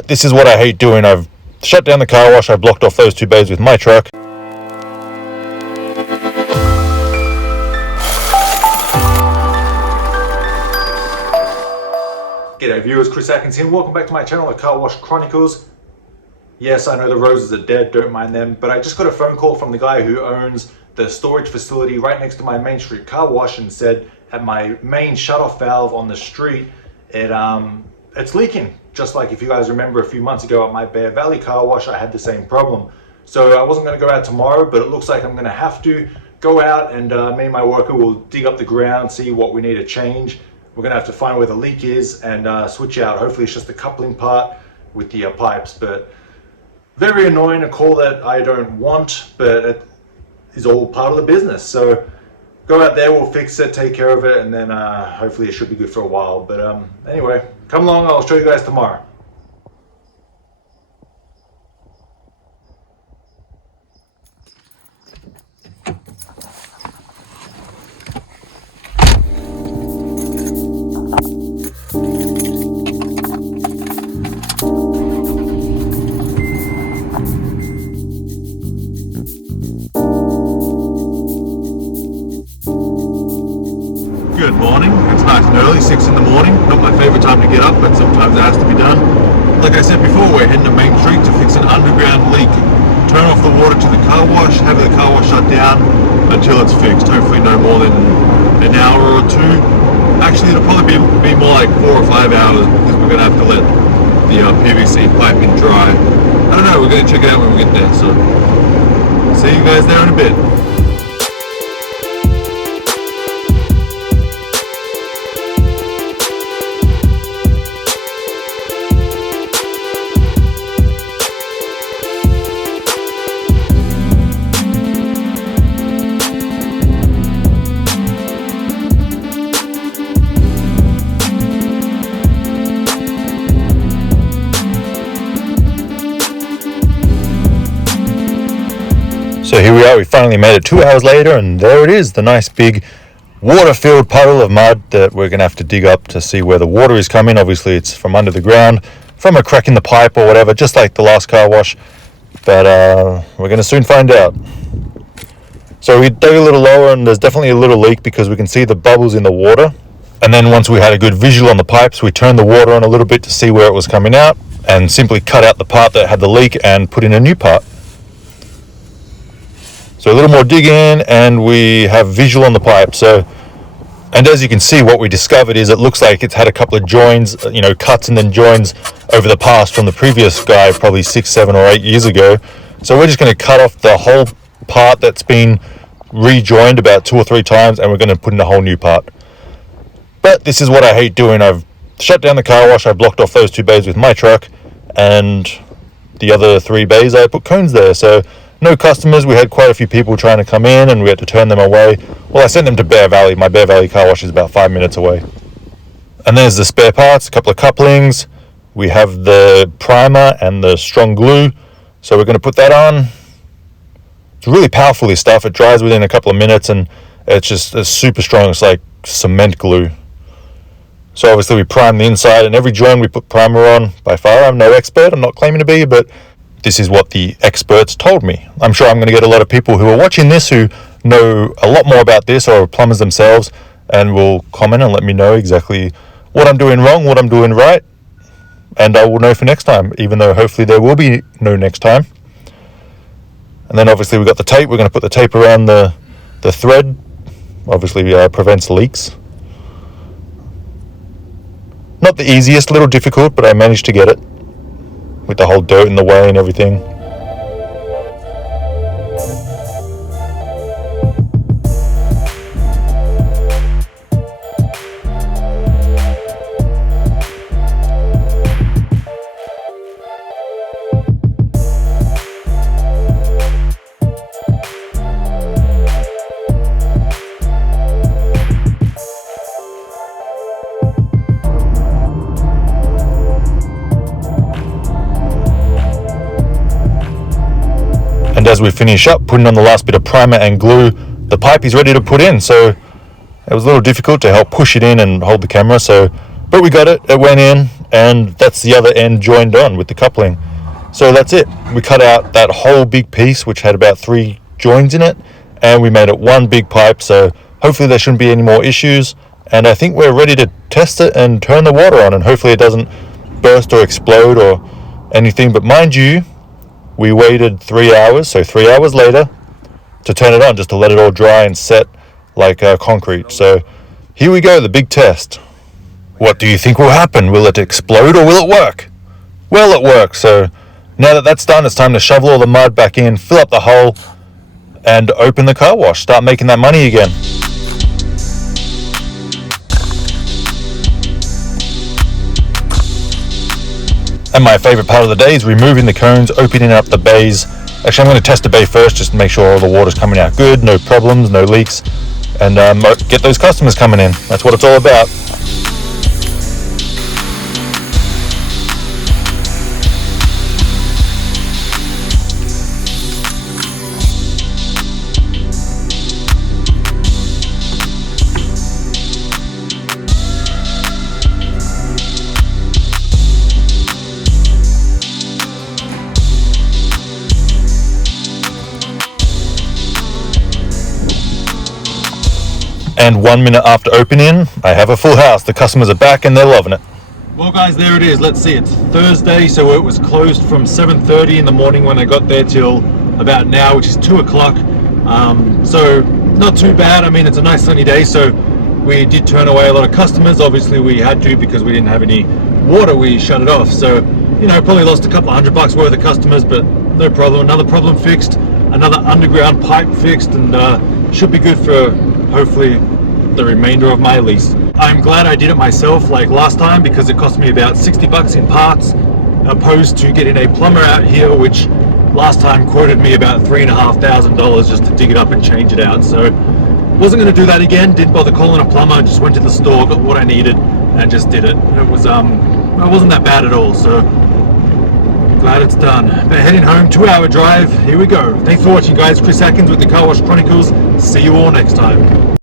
But this is what I hate doing. I've shut down the car wash, I blocked off those 2 bays with my truck. G'day viewers, Chris Atkins here. Welcome back to my channel, The Car Wash Chronicles. Yes, I know the roses are dead, don't mind them, but I just got a phone call from the guy who owns the storage facility right next to my Main Street car wash and said at my main shutoff valve on the street, it's leaking. Just like if you guys remember a few months ago at my Bear Valley car wash, I had the same problem. So I wasn't going to go out tomorrow, but it looks like I'm going to have to go out and me and my worker will dig up the ground, see what we need to change. We're going to have to find where the leak is and switch out. Hopefully it's just the coupling part with the pipes, but very annoying, a call that I don't want, but it is all part of the business. So go out there, we'll fix it, take care of it, and then hopefully it should be good for a while. But anyway, come along, I'll show you guys tomorrow. Good morning, it's nice and early, 6 in the morning. Not my favourite time to get up, but sometimes it has to be done. Like I said before, we're heading to Main Street to fix an underground leak. Turn off the water to the car wash, have the car wash shut down until it's fixed. Hopefully no more than an hour or two. Actually, it'll probably be more like 4 or 5 hours because we're going to have to let the PVC piping dry. I don't know, we're going to check it out when we get there, so see you guys there in a bit. So here we are, we finally made it 2 hours later, and there it is, the nice big water-filled puddle of mud that we're going to have to dig up to see where the water is coming. Obviously it's from under the ground, from a crack in the pipe or whatever, just like the last car wash, but we're going to soon find out. So we dug a little lower and there's definitely a little leak because we can see the bubbles in the water. And then once we had a good visual on the pipes, we turned the water on a little bit to see where it was coming out and simply cut out the part that had the leak and put in a new part. So a little more digging and we have visual on the pipe. So, and as you can see, what we discovered is it looks like it's had a couple of joins, cuts and then joins over the past from the previous guy, probably 6, 7 or 8 years ago. So we're just going to cut off the whole part that's been rejoined about 2 or 3 times and we're going to put in a whole new part. But this is what I hate doing. I've shut down the car wash, I blocked off those 2 bays with my truck, and the other 3 bays I put cones there. So no customers. We had quite a few people trying to come in and we had to turn them away. Well, I sent them to Bear Valley. My Bear Valley car wash is about 5 minutes away. And there's the spare parts, a couple of couplings. We have the primer and the strong glue. So we're going to put that on. It's really powerful, this stuff. It dries within a couple of minutes and it's super strong. It's like cement glue. So obviously we prime the inside and every joint we put primer on. By far, I'm no expert. I'm not claiming to be, but this is what the experts told me. I'm sure I'm going to get a lot of people who are watching this who know a lot more about this or are plumbers themselves and will comment and let me know exactly what I'm doing wrong, what I'm doing right, and I will know for next time, even though hopefully there will be no next time. And then obviously we've got the tape. We're going to put the tape around the thread. Obviously prevents leaks. Not the easiest, a little difficult, but I managed to get it with the whole dirt in the way and everything. And as we finish up putting on the last bit of primer and glue, the pipe is ready to put in. So it was a little difficult to help push it in and hold the camera. But we got it. It went in. and that's the other end joined on with the coupling. So that's it. We cut out that whole big piece, which had about 3 joins in it, and we made it one big pipe. So hopefully there shouldn't be any more issues, and I think we're ready to test it and turn the water on, and hopefully it doesn't burst or explode or anything. But mind you, we waited 3 hours, so 3 hours later, to turn it on, just to let it all dry and set like concrete. So here we go, the big test. What do you think will happen? Will it explode or will it work? Well, it works. So now that that's done, it's time to shovel all the mud back in, fill up the hole, and open the car wash. Start making that money again. And my favorite part of the day is removing the cones, opening up the bays. Actually, I'm going to test the bay first, just to make sure all the water's coming out good, no problems, no leaks, and get those customers coming in. That's what it's all about. And 1 minute after opening, I have a full house. The customers are back and they're loving it. Well guys, there it is. Let's see, it's Thursday, so it was closed from 7:30 in the morning when I got there till about now, which is 2 o'clock. So not too bad. I mean, it's a nice sunny day, so we did turn away a lot of customers. Obviously we had to, because we didn't have any water. We shut it off. So, you know, probably lost a couple of $100 worth of customers, but no problem. Another problem fixed, another underground pipe fixed, and should be good for hopefully the remainder of my lease. I'm glad I did it myself like last time, because it cost me about $60 in parts, opposed to getting a plumber out here, which last time quoted me about $3,500 just to dig it up and change it out. So wasn't going to do that again. Didn't bother calling a plumber, just went to the store, got what I needed, and just did it. It wasn't that bad at all, so glad it's done. But heading home, 2-hour drive. Here we go. Thanks for watching guys. Chris Atkins with the Car Wash Chronicles. See you all next time.